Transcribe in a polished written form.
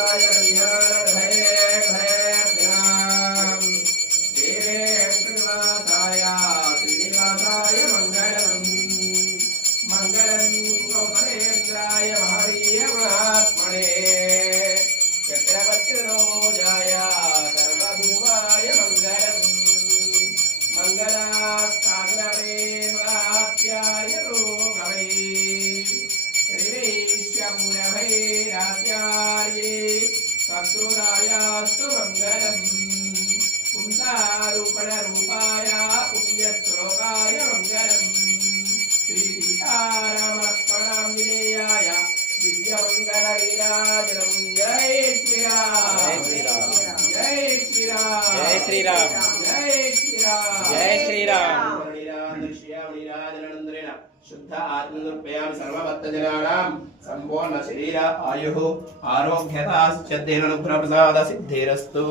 सर्वभूताय कल्याणधये भयेभ्याम् देवे वेङ्कटनाथाय श्रीनिवासाय मङ्गलम् मङ्गलम् गौतमेन्द्राय महनीय महात्मने चक्रवर्तिनोजाय सर्वभूमाय मङ्गलम् मङ्गलात्सागरे मदात्याय रोगवे श्रीवेश्यमुरभैरात्यार्ये शत्रुरायास्तु मङ्गलम् पुंसारूपणरूपाय पुण्यश्लोकाय मङ्गलम् श्रीसीतारामलक्ष्मणाञ्जनेयाय दिव्यमङ्गलविराजनम् जय श्रीराम जय श्रीराम जय श्रीराम जय श्रीराम जय श्रीराम शुद्ध आत्मनिर्भयामि सर्वभक्तजनानां संपूर्ण शरीर आयुः आरोग्यता सिद्धिरनुग्रहप्रसाद सिद्धिरस्तु।